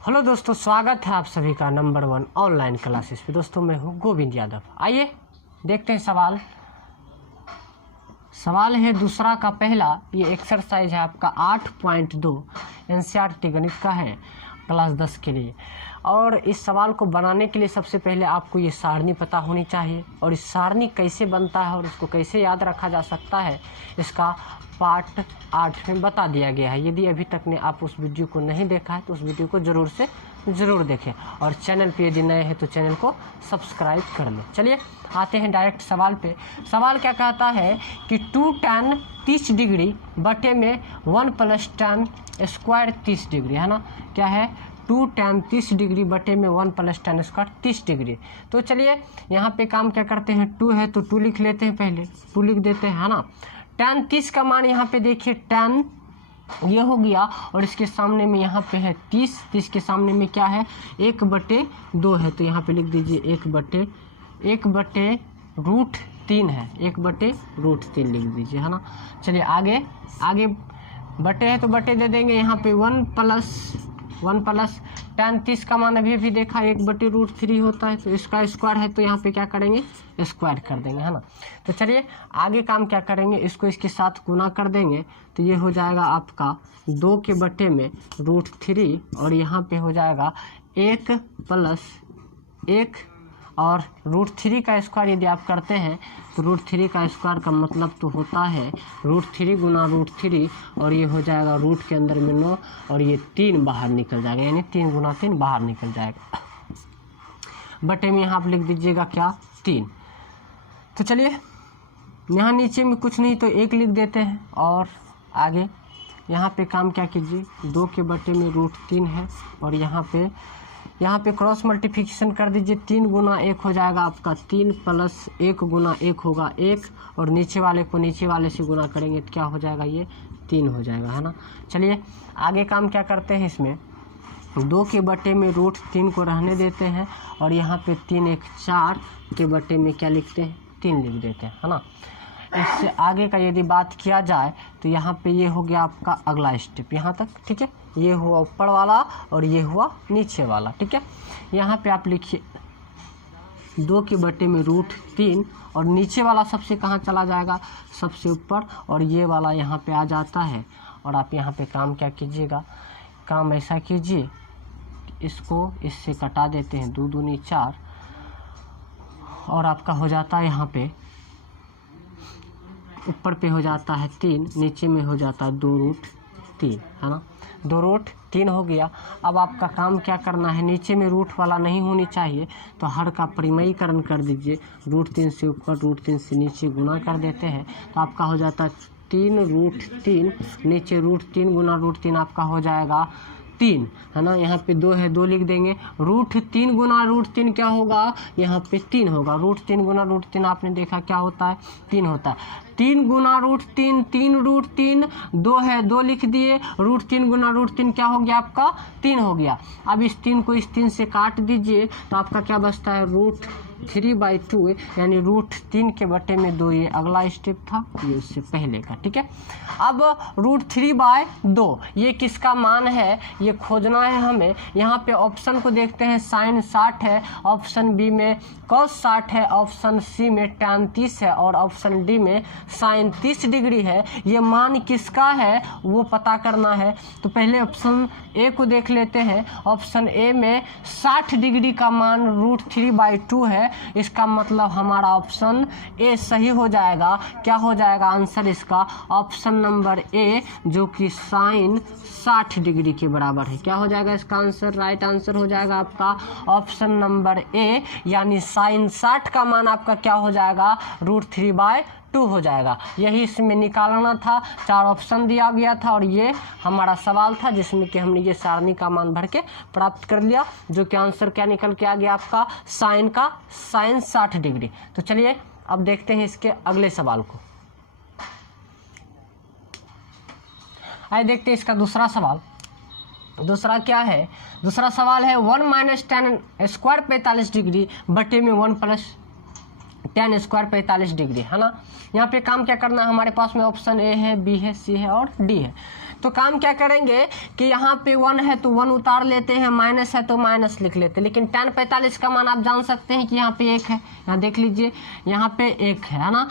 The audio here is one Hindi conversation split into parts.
हेलो दोस्तों, स्वागत है आप सभी का नंबर 1 ऑनलाइन क्लासेस पे। दोस्तों मैं हूँ गोविंद यादव। आइए देखते हैं सवाल है दूसरा का पहला। ये एक्सरसाइज है आपका 8.2 एनसीईआरटी गणित का है, क्लास 10 के लिए। और इस सवाल को बनाने के लिए सबसे पहले आपको ये सारणी पता होनी चाहिए, और इस सारणी कैसे बनता है और इसको कैसे याद रखा जा सकता है इसका पार्ट 8 में बता दिया गया है। यदि अभी तक ने आप उस वीडियो को नहीं देखा है तो उस वीडियो को ज़रूर देखें, और चैनल पे यदि नए हैं तो चैनल को सब्सक्राइब कर लें। चलिए आते हैं डायरेक्ट सवाल पे। सवाल क्या कहता है कि 2 tan 30 डिग्री बटे में 1 + tan स्क्वायर 30 डिग्री, है ना। क्या है? 2 tan 30 डिग्री बटे में 1 + tan स्क्वायर 30 डिग्री। तो चलिए यहाँ पे काम क्या करते हैं, 2 है तो 2 लिख लेते हैं, पहले 2 लिख देते हैं, है ना। tan 30 का मान यहाँ पे देखिए, tan ये हो गया, और इसके सामने में यहाँ पे है 30 के सामने में क्या है, 1/2 है, तो यहाँ पे लिख दीजिए 1/√3 है, 1/√3 लिख दीजिए, है ना। चलिए आगे बटे है तो बटे दे देंगे, यहाँ पे 1 प्लस tan 30 का मान अभी देखा 1/√3 होता है, तो इसका स्क्वायर है तो यहाँ पे क्या करेंगे, स्क्वायर कर देंगे, है ना। तो चलिए आगे काम क्या करेंगे, इसको इसके साथ गुना कर देंगे, तो ये हो जाएगा आपका 2 के बटे में √3, और यहाँ पे हो जाएगा 1 + 1, और √3 का स्क्वायर यदि आप करते हैं तो √3 का स्क्वायर का मतलब तो होता है √3 गुना √3, और ये हो जाएगा रूट के अंदर में 9, और ये 3 बाहर निकल जाएगा, यानी 3 गुना 3 बाहर निकल जाएगा। बटे में यहाँ आप लिख दीजिएगा क्या, 3। तो चलिए यहाँ नीचे में कुछ नहीं तो 1 लिख देते हैं, और आगे यहाँ पे काम क्या कीजिए, 2 के बटे में √3 है, और यहाँ पे क्रॉस मल्टीप्लिकेशन कर दीजिए, 3 गुना 1 हो जाएगा आपका 3 + 1 गुना 1 होगा 1, और नीचे वाले को नीचे वाले से गुना करेंगे तो क्या हो जाएगा, ये 3 हो जाएगा, है ना। चलिए आगे काम क्या करते हैं, इसमें 2 के बटे में √3 को रहने देते हैं, और यहाँ पे 3 × 1 = 4 के बटे में क्या लिखते हैं, 3 लिख देते हैं, है ना। इससे आगे का यदि बात किया जाए तो यहाँ पे ये हो गया आपका अगला स्टेप यहाँ तक, ठीक है। ये हुआ ऊपर वाला और ये हुआ नीचे वाला, ठीक है। यहाँ पे आप लिखिए 2 के बटे में √3, और नीचे वाला सबसे कहाँ चला जाएगा, सबसे ऊपर, और ये वाला यहाँ पे आ जाता है। और आप यहाँ पे काम क्या कीजिएगा, काम ऐसा कीजिए, इसको इससे कटा देते हैं, 2 दूनी 4, और आपका हो जाता है यहाँ पे ऊपर पे हो जाता है 3, नीचे में हो जाता है 2√3, है ना। 2√3 हो गया। अब आपका काम क्या करना है, नीचे में रूट वाला नहीं होनी चाहिए, तो हर का परिमयीकरण कर दीजिए, √3 से ऊपर √3 से नीचे गुना कर देते हैं, तो आपका हो जाता है 3√3, नीचे √3 गुना √3 आपका हो जाएगा 3, है ना। यहाँ पे 2 है, 2 लिख देंगे, √3 गुना √3 क्या होगा, यहाँ पे 3 होगा। √3 गुना √3 आपने देखा क्या होता है, 3 होता है। 3 गुना √3, 3√3, 2 है, 2 लिख दिए, √3 गुना √3 क्या हो गया आपका, 3 हो गया। अब इस 3 को इस 3 से काट दीजिए, तो आपका क्या बचता है, √3/2, यानी √3 के बटे में 2, ये अगला स्टेप था, ये उससे पहले का, ठीक है। अब √3/2 ये किसका मान है, ये खोजना है हमें। यहाँ पे ऑप्शन को देखते हैं, sin 60 है, ऑप्शन बी में cos 60 है, ऑप्शन सी में tan 30 है, और ऑप्शन डी में sin 30 डिग्री है। ये मान किसका है वो पता करना है, तो पहले ऑप्शन ए को देख लेते हैं। ऑप्शन ए में 60 डिग्री का मान √3/2 है, इसका मतलब हमारा ऑप्शन ए सही हो जाएगा। क्या हो जाएगा आंसर इसका, ऑप्शन नंबर ए, जो कि sin 60 डिग्री के बराबर है। क्या हो जाएगा इसका आंसर, राइट आंसर हो जाएगा आपका ऑप्शन नंबर ए, यानी sin 60 का मान आपका क्या हो जाएगा, √3/2 हो जाएगा। यही इसमें निकालना था, 4 ऑप्शन दिया गया था, और ये हमारा सवाल था जिसमें कि हमने ये सारणी का मान भर के प्राप्त कर लिया, जो कि आंसर क्या निकल के आ गया आपका, sin 60 डिग्री। तो चलिए अब देखते हैं इसके अगले सवाल को। आइए देखते हैं इसका दूसरा सवाल। दूसरा क्या है, दूसरा सवाल है 1 - tan स्क्वायर 45 डिग्री बटे में 1 + tan स्क्वायर 45 डिग्री, है ना। यहाँ पे काम क्या करना है, हमारे पास में ऑप्शन ए है, बी है, सी है और डी है। तो काम क्या करेंगे कि यहाँ पे 1 है तो 1 उतार लेते हैं, माइनस है तो माइनस लिख लेते हैं। लेकिन tan 45 का मान आप जान सकते हैं कि यहाँ पे 1 है, यहाँ देख लीजिए यहाँ पे 1 है ना,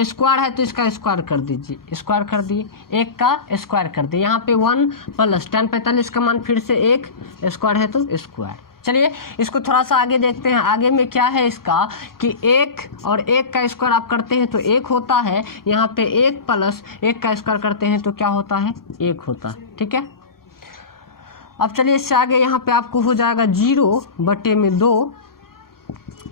स्क्वायर है तो इसका स्क्वायर कर दीजिए, स्क्वायर कर दिए, 1 का स्क्वायर कर दिए, यहाँ पे 1 प्लस tan 45 का मान फिर से 1, स्क्वायर है तो स्क्वायर। चलिए इसको थोड़ा सा आगे देखते हैं। आगे में क्या है इसका कि 1 और 1 का स्क्वायर आप करते हैं तो 1 होता है, यहाँ पे 1 प्लस 1 का स्क्वायर करते हैं तो क्या होता है, 1 होता है। ठीक है, अब चलिए इससे आगे यहाँ पे आपको हो जाएगा 0/2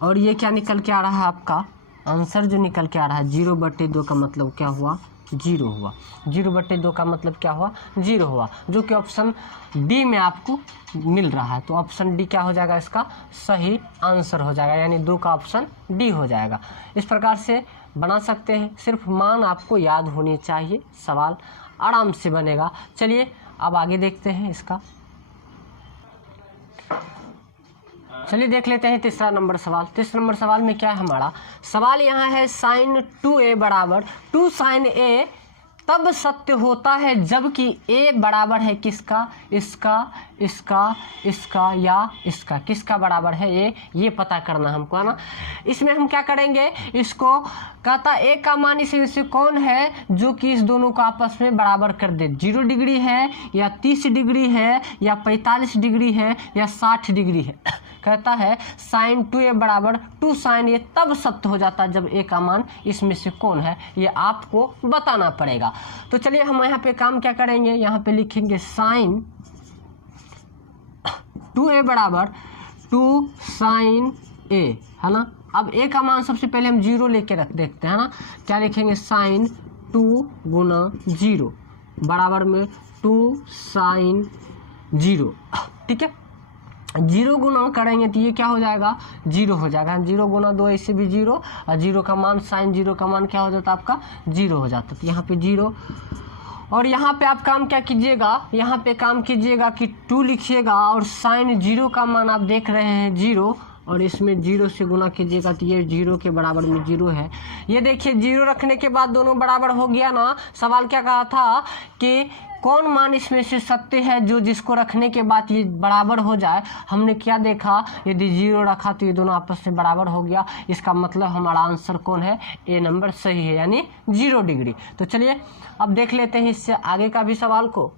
और ये क्या निकल के आ रहा है, आपका आंसर जो निकल के आ रहा है 0/2 का मतलब क्या हुआ, 0 हुआ। 0/2 का मतलब क्या हुआ, 0 हुआ, जो कि ऑप्शन डी में आपको मिल रहा है। तो ऑप्शन डी क्या हो जाएगा, इसका सही आंसर हो जाएगा, यानी 2 का ऑप्शन डी हो जाएगा। इस प्रकार से बना सकते हैं, सिर्फ मान आपको याद होनी चाहिए, सवाल आराम से बनेगा। चलिए अब आगे देखते हैं इसका। चलिए देख लेते हैं तीसरा नंबर सवाल। तीसरा नंबर सवाल में क्या है हमारा सवाल, यहाँ है sin 2a बराबर 2 sin a तब सत्य होता है जबकि a बराबर है किसका, इसका, इसका, इसका या इसका, किसका बराबर है ये पता करना हमको है ना। इसमें हम क्या करेंगे, इसको कहता a का मान इसमें से कौन है जो कि इस दोनों को आपस में बराबर कर दे, 0 डिग्री है या 30 डिग्री है या 45 डिग्री है या 60 डिग्री है। कहता है sin 2a बराबर 2 sin a तब सत्य हो जाता है जब a का मान इसमें से कौन है, ये आपको बताना पड़ेगा। तो चलिए हम यहाँ पे काम क्या करेंगे, यहाँ पे लिखेंगे sin 2a बराबर 2 sin a है ना। अब a का मान सबसे पहले हम 0 लेके रख देखते हैं ना, क्या लिखेंगे sin 2 गुना 0 बराबर में 2 sin 0। ठीक है, 0 गुना करेंगे तो ये क्या हो जाएगा, 0 हो जाएगा। 0 गुना 2 ऐसे भी 0 और 0 का मान sin 0 का मान क्या हो जाता है आपका 0 हो जाता है। तो यहाँ पे 0 और यहाँ पे आप काम क्या कीजिएगा, यहाँ पे काम कीजिएगा कि 2 लिखिएगा और sin 0 का मान आप देख रहे हैं 0 और इसमें 0 से गुना कीजिएगा तो ये 0 के बराबर में 0 है। ये देखिए 0 रखने के बाद दोनों बराबर हो गया ना। सवाल क्या कहा था कि कौन मान इसमें से सत्य है जो जिसको रखने के बाद ये बराबर हो जाए। हमने क्या देखा, यदि 0 रखा तो ये दोनों आपस में बराबर हो गया, इसका मतलब हमारा आंसर कौन है, ए नंबर सही है, यानी 0 डिग्री। तो चलिए अब देख लेते हैं इससे आगे का भी सवाल को।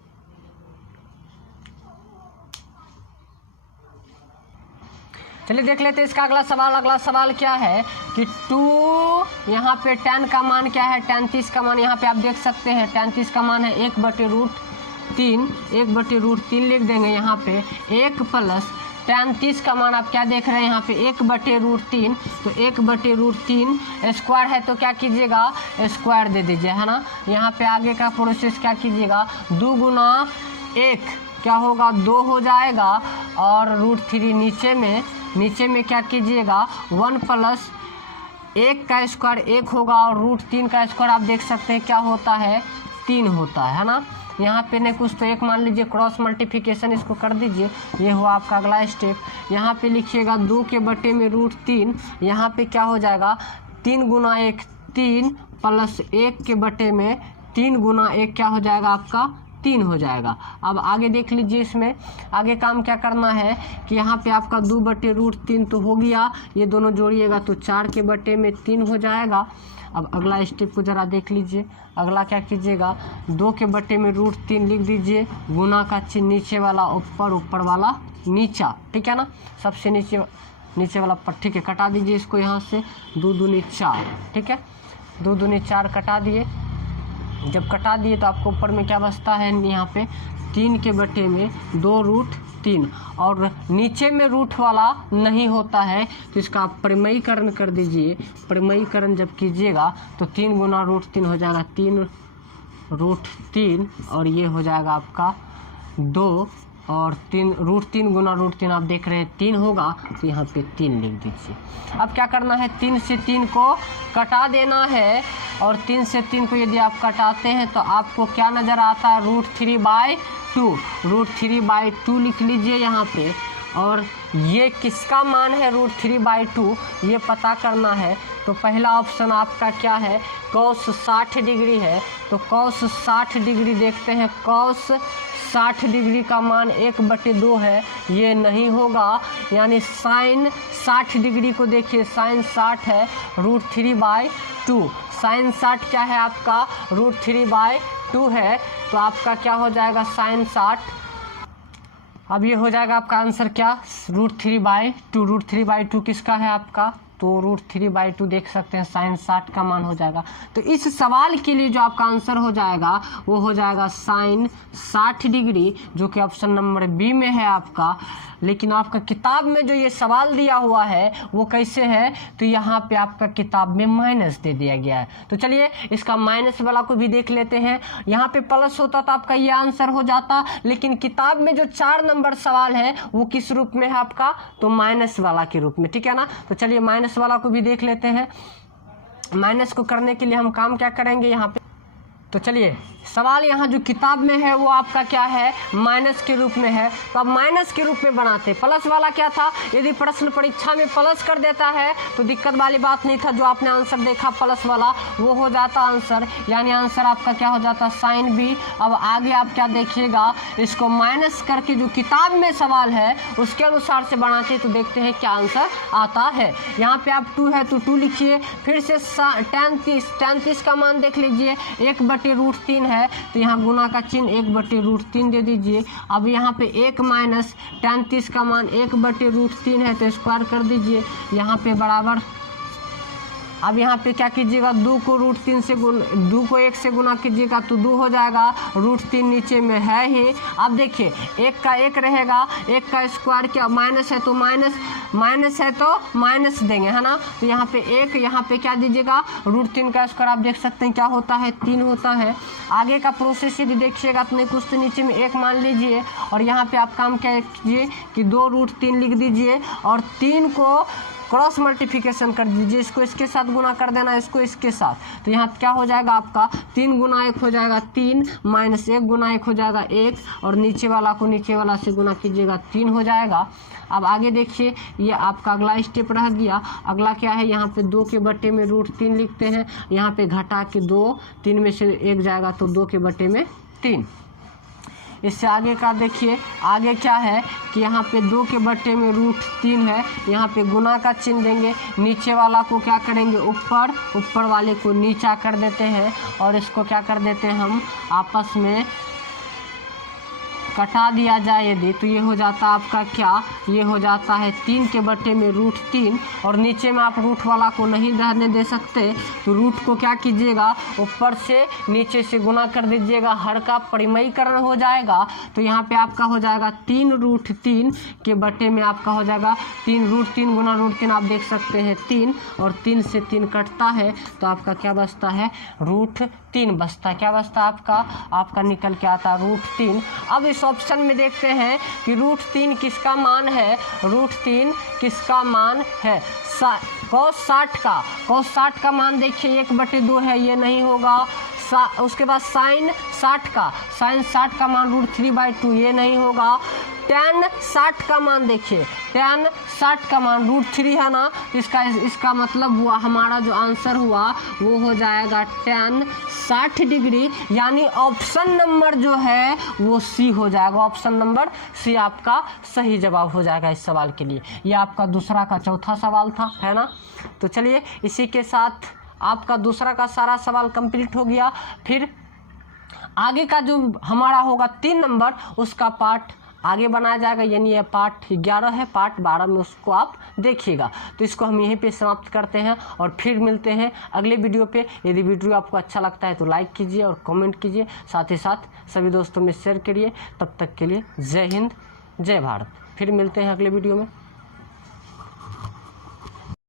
चलिए देख लेते हैं इसका अगला सवाल। अगला सवाल क्या है कि 2 यहाँ पे tan का मान क्या है, tan 30 का मान यहाँ पे आप देख सकते हैं, tan 30 का मान है 1/√3, 1/√3 लिख देंगे यहाँ पे 1 प्लस tan 30 का मान आप क्या देख रहे हैं यहाँ पे 1/√3, तो 1/√3 स्क्वायर है तो क्या कीजिएगा, स्क्वायर दे दीजिए है ना। यहाँ पे आगे का प्रोसेस क्या कीजिएगा, 2 गुना 1 क्या होगा 2 हो जाएगा और √3 नीचे में क्या कीजिएगा 1 प्लस 1 का स्क्वायर 1 होगा और √3 का स्क्वायर आप देख सकते हैं क्या होता है 3 होता है ना। यहाँ पे नहीं कुछ तो 1 मान लीजिए, क्रॉस मल्टीप्लिकेशन इसको कर दीजिए, ये हुआ आपका अगला स्टेप। यहाँ पे लिखिएगा 2 के बटे में √3, यहाँ पे क्या हो जाएगा 3 गुना 1 3 प्लस 1 के बटे में 3 गुना 1 क्या हो जाएगा आपका 3 हो जाएगा। अब आगे देख लीजिए, इसमें आगे काम क्या करना है कि यहाँ पे आपका 2/√3 तो हो गया, ये दोनों जोड़िएगा तो 4 के बटे में 3 हो जाएगा। अब अगला स्टेप को ज़रा देख लीजिए, अगला क्या कीजिएगा 2 के बटे में √3 लिख दीजिए, गुना का चिन्ह नीचे वाला ऊपर, ऊपर वाला नीचा, ठीक है ना, सबसे नीचे वाला पर, ठीक है, कटा दीजिए इसको यहाँ से 2 दूनी 4, ठीक है, 2 दूनी 4 कटा दिए। जब कटा दिए तो आपको ऊपर में क्या बचता है यहाँ पे 3 के बटे में 2√3 और नीचे में रूट वाला नहीं होता है तो इसका आप परिमयीकरण कर दीजिए। परिमयीकरण जब कीजिएगा तो 3 गुना √3 हो जाएगा 3√3 और ये हो जाएगा आपका 2 और 3 गुना √3 आप देख रहे हैं 3 होगा तो यहाँ पे 3 लिख दीजिए। अब क्या करना है 3 से 3 को कटा देना है और 3 से 3 को यदि आप कटाते हैं तो आपको क्या नज़र आता है √3/2, √3/2 लिख लीजिए यहाँ पे। और ये किसका मान है √3/2 ये पता करना है तो पहला ऑप्शन आपका क्या है कॉस 60 डिग्री है, तो कॉस 60 डिग्री देखते हैं, कॉस 60 डिग्री का मान 1/2 है, ये नहीं होगा। यानी साइन 60 डिग्री को देखिए, साइन 60 है √3/2, साइन 60 क्या है आपका √3/2 है, तो आपका क्या हो जाएगा साइन 60। अब ये हो जाएगा आपका आंसर क्या √3/2, √3/2 किसका है आपका, तो √3/2 देख सकते हैं, साइन 60 का मान हो जाएगा। तो इस सवाल के लिए जो आपका आंसर हो जाएगा वो हो जाएगा साइन 60 डिग्री, जो कि ऑप्शन नंबर बी में है आपका। लेकिन आपका किताब में जो ये सवाल दिया हुआ है वो कैसे है, तो यहाँ पे आपका किताब में माइनस दे दिया गया है। तो चलिए इसका माइनस वाला को भी देख लेते हैं। यहाँ पे प्लस होता तो आपका ये आंसर हो जाता, लेकिन किताब में जो 4 नंबर सवाल है वो किस रूप में है आपका, तो माइनस वाला के रूप में, ठीक है ना। तो चलिए माइनस वाला को भी देख लेते हैं। माइनस को करने के लिए हम काम क्या करेंगे यहाँ पे, तो चलिए सवाल यहाँ जो किताब में है वो आपका क्या है, माइनस के रूप में है, तो अब माइनस के रूप में बनाते। प्लस वाला क्या था, यदि प्रश्न परीक्षा में प्लस कर देता है तो दिक्कत वाली बात नहीं था, जो आपने आंसर देखा प्लस वाला वो हो जाता आंसर, यानी आंसर आपका क्या हो जाता साइन बी। अब आगे आप क्या देखिएगा, इसको माइनस करके जो किताब में सवाल है उसके अनुसार से बनाते तो देखते हैं क्या आंसर आता है। यहाँ पे आप 2 है तो 2 लिखिए, फिर से tan 30 का मान देख लीजिए, 1/√3 है, तो यहाँ गुना का चिन्ह 1/√3 दे दीजिए। अब यहाँ पे 1 माइनस tan 30 का मान 1/√3 है, तो स्क्वायर कर दीजिए यहाँ पे बराबर। अब यहाँ पे क्या कीजिएगा, 2 को 1 से गुना कीजिएगा तो 2 हो जाएगा, √3 नीचे में है ही। अब देखिए 1 का 1 रहेगा, 1 का स्क्वायर क्या माइनस है तो माइनस देंगे, है ना। तो यहाँ पे 1, यहाँ पे क्या दीजिएगा, √3 का स्क्वायर आप देख सकते हैं क्या होता है 3 होता है। आगे का प्रोसेस यदि देखिएगा तो नहीं कुछ तो नीचे में 1 मान लीजिए, और यहाँ पे आप काम क्या कीजिए कि 2 √3 लिख दीजिए और 3 को क्रॉस मल्टीप्लिकेशन कर दीजिए, इसको इसके साथ गुना कर देना, इसको इसके साथ। तो यहाँ क्या हो जाएगा आपका 3 गुना 1 हो जाएगा 3, माइनस 1 गुना 1 हो जाएगा 1, और नीचे वाला को नीचे वाला से गुना कीजिएगा 3 हो जाएगा। अब आगे देखिए ये आपका अगला स्टेप रह गया। अगला क्या है, यहाँ पे 2 के बटे में √3 लिखते हैं, यहाँ पे घटा के 2, 3 में से 1 जाएगा तो 2 के बटे में 3। इससे आगे का देखिए, आगे क्या है कि यहाँ पे 2 के बटे में √3 है, यहाँ पे गुना का चिन्ह देंगे, नीचे वाला को क्या करेंगे ऊपर, ऊपर वाले को नीचा कर देते हैं, और इसको क्या कर देते हैं हम आपस में कटा दिया जाए यदि, तो ये हो जाता है आपका क्या, ये हो जाता है 3 के बटे में √3, और नीचे में आप रूट वाला को नहीं रहने दे सकते, तो रूट को क्या कीजिएगा ऊपर से नीचे से गुना कर दीजिएगा, हर का परिमयीकरण हो जाएगा। तो यहाँ पे आपका हो जाएगा 3 √3 के बटे में आपका हो जाएगा 3 √3 गुना √3 आप देख सकते हैं 3, और 3 से 3 कटता है तो आपका क्या बचता है √3 बचता है। क्या बचता है आपका निकल के आता है √3। अब इस ऑप्शन में देखते हैं कि √3 किसका मान है, √3 किसका मान है, cos 60 का मान देखिए 1/2 है, ये नहीं होगा। उसके बाद साइन 60 का मान √3/2, ये नहीं होगा। tan 60 का मान देखिए, tan 60 का मान √3 है ना, इसका मतलब हुआ हमारा जो आंसर हुआ वो हो जाएगा tan 60 डिग्री, यानी ऑप्शन नंबर जो है वो सी हो जाएगा। ऑप्शन नंबर सी आपका सही जवाब हो जाएगा इस सवाल के लिए। ये आपका दूसरा का चौथा सवाल था, है ना। तो चलिए इसी के साथ आपका दूसरा का सारा सवाल कंप्लीट हो गया। फिर आगे का जो हमारा होगा 3 नंबर, उसका पार्ट आगे बनाया जाएगा, यानी ये पार्ट 11 है, पार्ट 12 में उसको आप देखिएगा। तो इसको हम यहीं पे समाप्त करते हैं और फिर मिलते हैं अगले वीडियो पे। यदि वीडियो आपको अच्छा लगता है तो लाइक कीजिए और कमेंट कीजिए, साथ ही साथ सभी दोस्तों में शेयर करिए। तब तक के लिए जय हिंद, जय भारत। फिर मिलते हैं अगले वीडियो में।